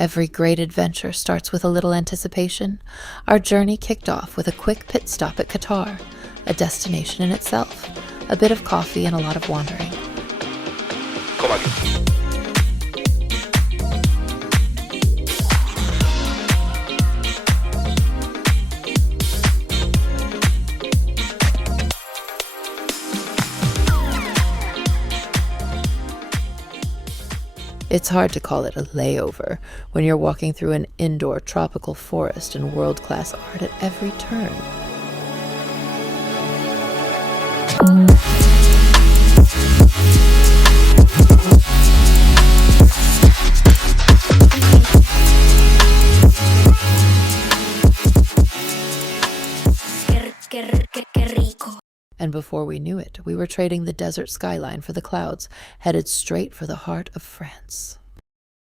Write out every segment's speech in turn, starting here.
Every great adventure starts with a little anticipation. Our journey kicked off with a quick pit stop at Qatar, a destination in itself, a bit of coffee and a lot of wandering. It's hard to call it a layover when you're walking through an indoor tropical forest and world-class art at every turn. And before we knew it, we were trading the desert skyline for the clouds, headed straight for the heart of France.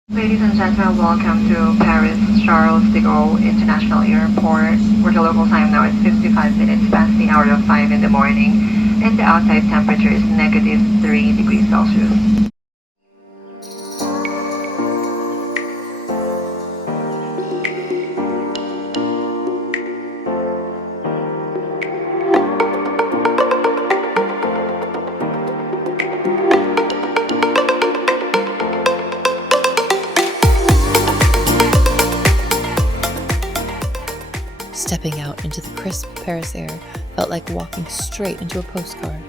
Ladies and gentlemen, welcome to Paris Charles de Gaulle International Airport, where the local time now is 55 minutes past the hour of 5 in the morning, and the outside temperature is negative 3 degrees Celsius. Stepping out into the crisp Paris air felt like walking straight into a postcard.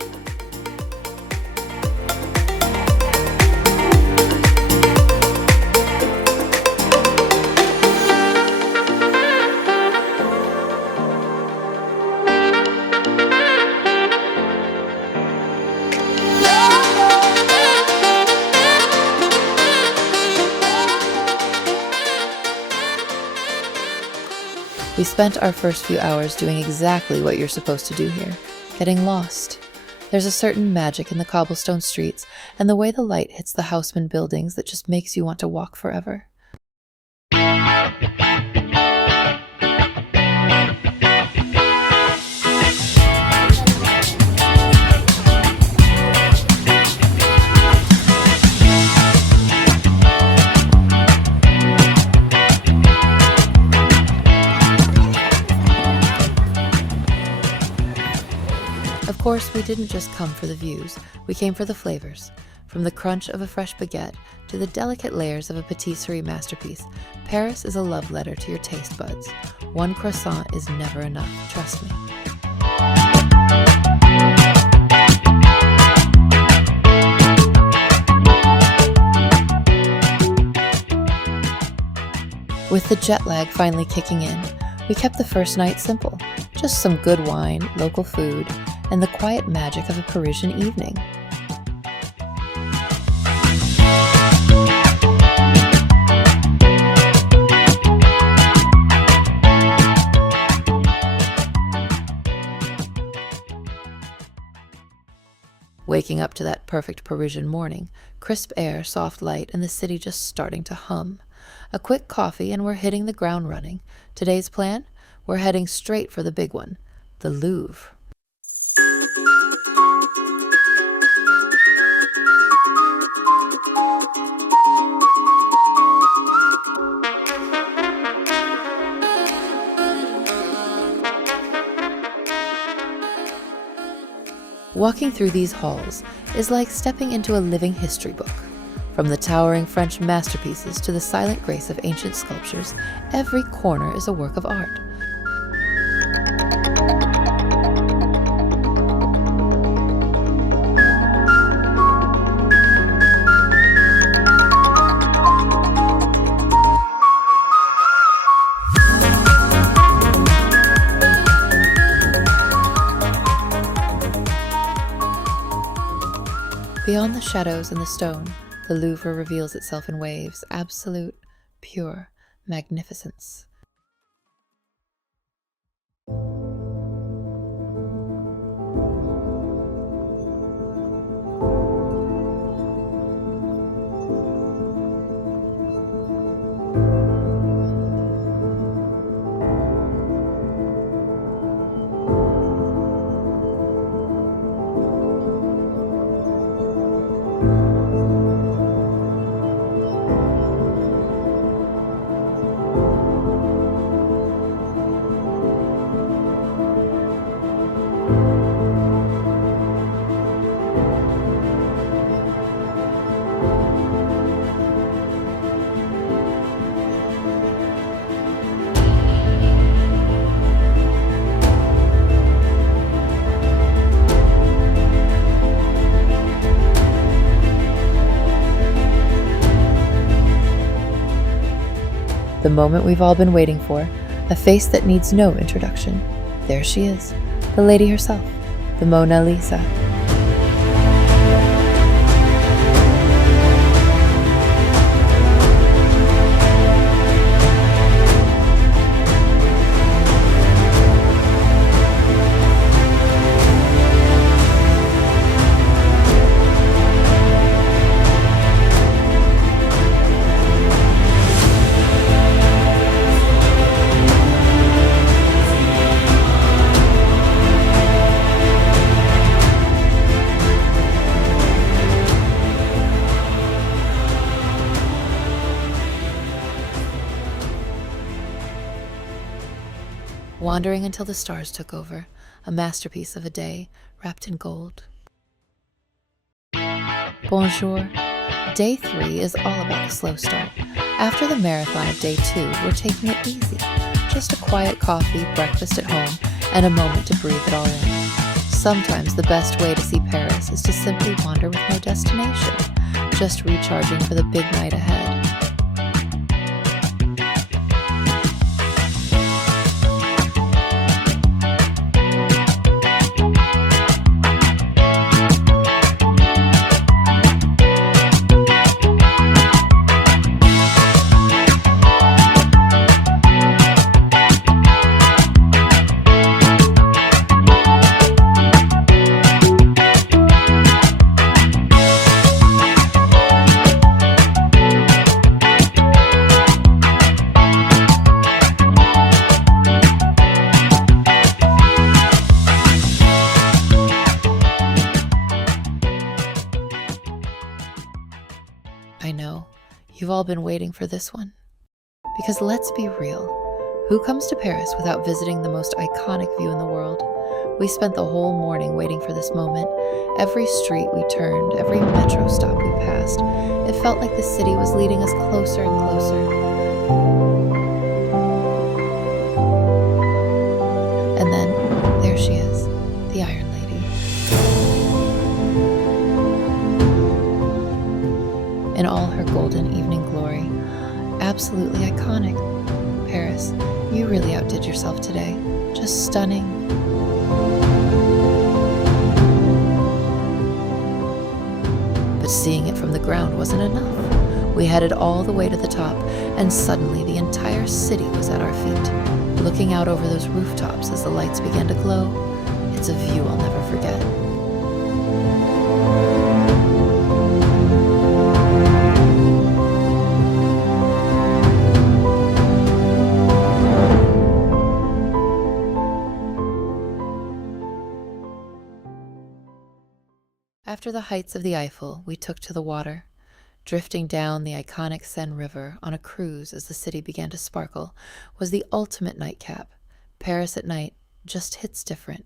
We spent our first few hours doing exactly what you're supposed to do here, getting lost. There's a certain magic in the cobblestone streets and the way the light hits the Haussmann buildings that just makes you want to walk forever. Of course, we didn't just come for the views, we came for the flavors. From the crunch of a fresh baguette to the delicate layers of a patisserie masterpiece, Paris is a love letter to your taste buds. One croissant is never enough, trust me. With the jet lag finally kicking in, we kept the first night simple. Just some good wine, local food, and the quiet magic of a Parisian evening. Waking up to that perfect Parisian morning, crisp air, soft light, and the city just starting to hum. A quick coffee and we're hitting the ground running. Today's plan? We're heading straight for the big one, the Louvre. Walking through these halls is like stepping into a living history book. From the towering French masterpieces to the silent grace of ancient sculptures, every corner is a work of art. Beyond the shadows and the stone, the Louvre reveals itself in waves, absolute, pure magnificence. The moment we've all been waiting for, a face that needs no introduction. There she is, the lady herself, the Mona Lisa. Wandering until the stars took over, a masterpiece of a day wrapped in gold. Bonjour. Day 3 is all about the slow start. After the marathon of day 2, we're taking it easy. Just a quiet coffee, breakfast at home, and a moment to breathe it all in. Sometimes the best way to see Paris is to simply wander with no destination, just recharging for the big night ahead. I know, you've all been waiting for this one. Because let's be real, who comes to Paris without visiting the most iconic view in the world? We spent the whole morning waiting for this moment. Every street we turned, every metro stop we passed, it felt like the city was leading us closer and closer. And then, there she is, the Iron Lady. In all her golden evening glory. Absolutely iconic. Paris, you really outdid yourself today. Just stunning. But seeing it from the ground wasn't enough. We headed all the way to the top, and suddenly the entire city was at our feet. Looking out over those rooftops as the lights began to glow, it's a view I'll never forget. After the heights of the Eiffel, we took to the water. Drifting down the iconic Seine River on a cruise as the city began to sparkle was the ultimate nightcap. Paris at night just hits different.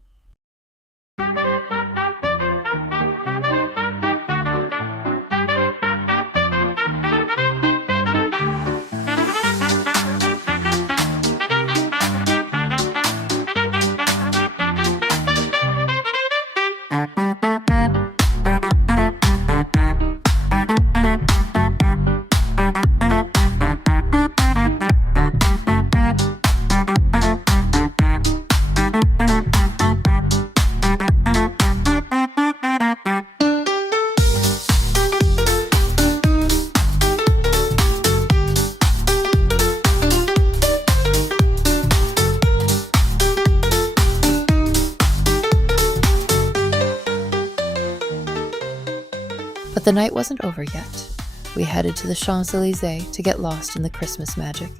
But the night wasn't over yet. We headed to the Champs-Élysées to get lost in the Christmas magic.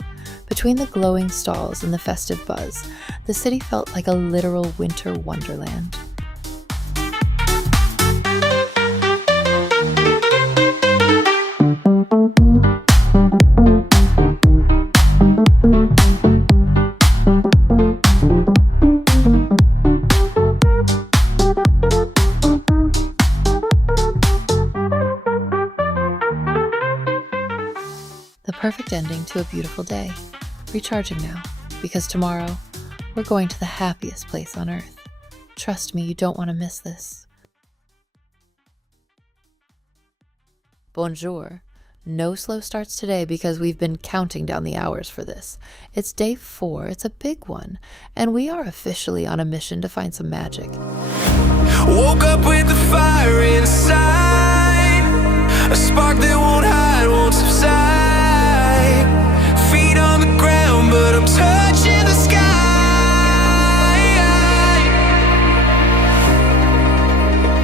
Between the glowing stalls and the festive buzz, the city felt like a literal winter wonderland. responding to a beautiful day, recharging now, because tomorrow we're going to the happiest place on earth. Trust me, you don't want to miss this. Bonjour. No slow starts today because we've been counting down the hours for this. It's day 4, it's a big one, and we are officially on a mission to find some magic. Woke up with the fire inside, a spark that won't hide, won't subside. Feet on the ground, but I'm touching the sky.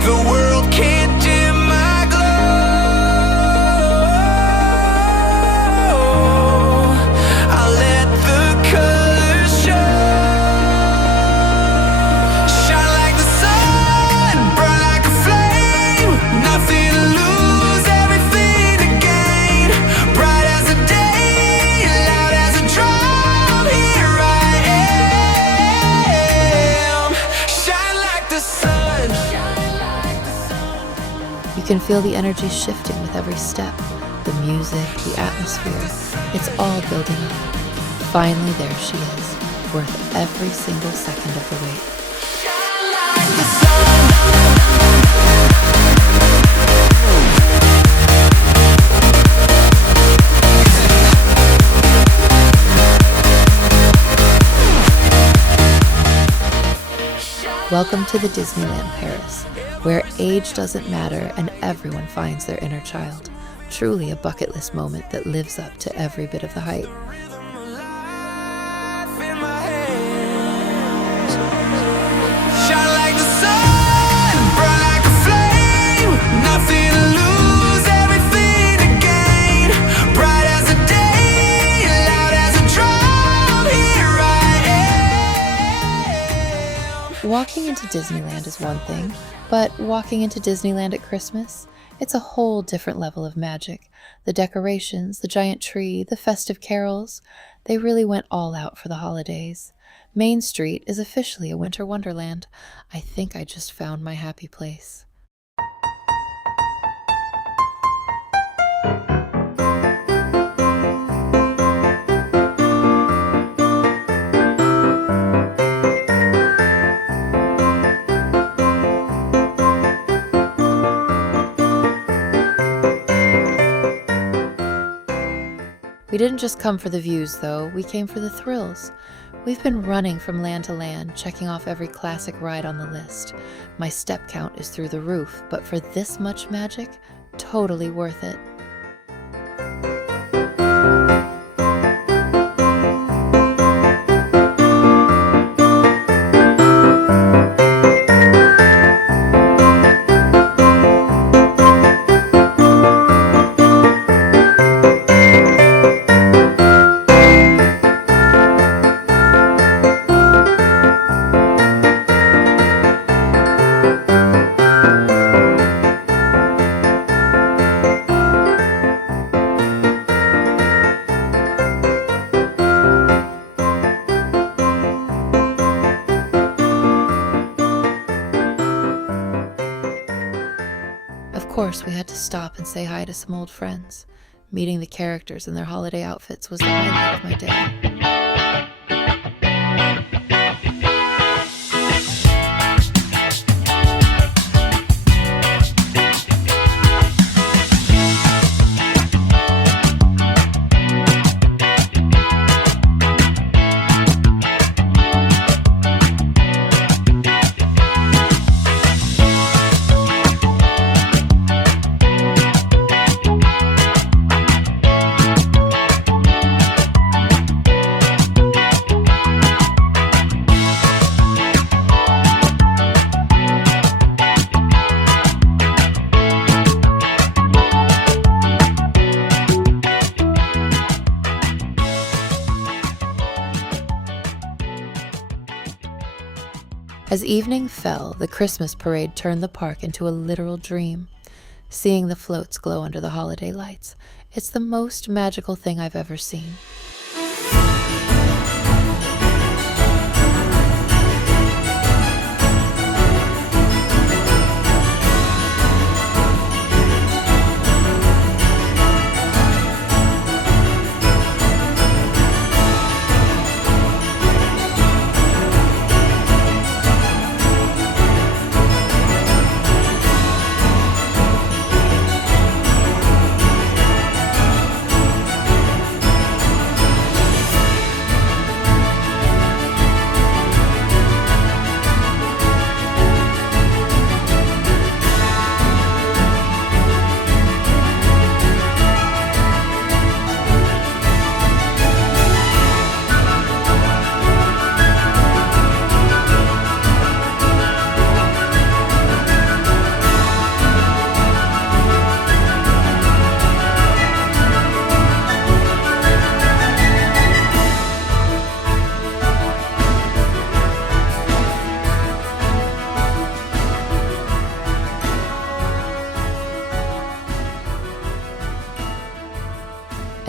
The world can't dim my glow. I'll let the colors show. Shine like the sun, burn like a flame. Nothing to lose, everything to gain. Bright as a day, loud as a drum. Here I am. Shine like the sun. You can feel the energy shifting with every step, the music, the atmosphere. It's all building up. Finally, there she is, worth every single second of the wait. Shine like the sun. Welcome to the Disneyland Paris, where age doesn't matter and everyone finds their inner child. Truly a bucket list moment that lives up to every bit of the hype. Life in my hands. Shine like the sun, burn like a flame. Nothing to lose, everything to gain. Bright as a day, loud as a drum. Here I am. Walking into Disneyland is one thing, but walking into Disneyland at Christmas, it's a whole different level of magic. The decorations, the giant tree, the festive carols, they really went all out for the holidays. Main Street is officially a winter wonderland. I think I just found my happy place. We didn't just come for the views, though. We came for the thrills. We've been running from land to land, checking off every classic ride on the list. My step count is through the roof, but for this much magic, totally worth it. Of course, we had to stop and say hi to some old friends. Meeting the characters in their holiday outfits was the highlight of my day. As evening fell, the Christmas parade turned the park into a literal dream. Seeing the floats glow under the holiday lights, it's the most magical thing I've ever seen.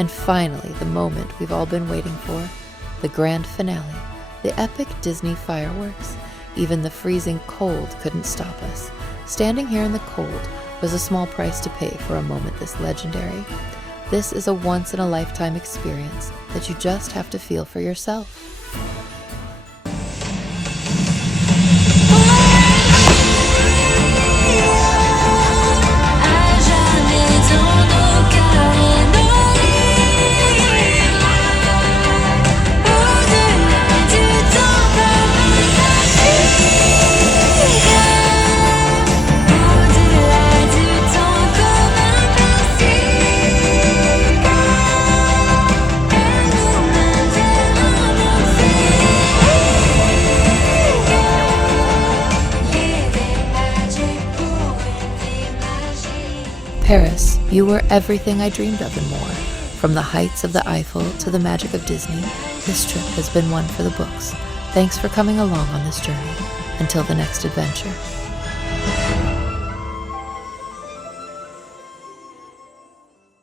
And finally, the moment we've all been waiting for, the grand finale, the epic Disney fireworks. Even the freezing cold couldn't stop us. Standing here in the cold was a small price to pay for a moment this legendary. This is a once-in-a-lifetime experience that you just have to feel for yourself. Paris, you were everything I dreamed of and more. From the heights of the Eiffel to the magic of Disney, this trip has been one for the books. Thanks for coming along on this journey. Until the next adventure.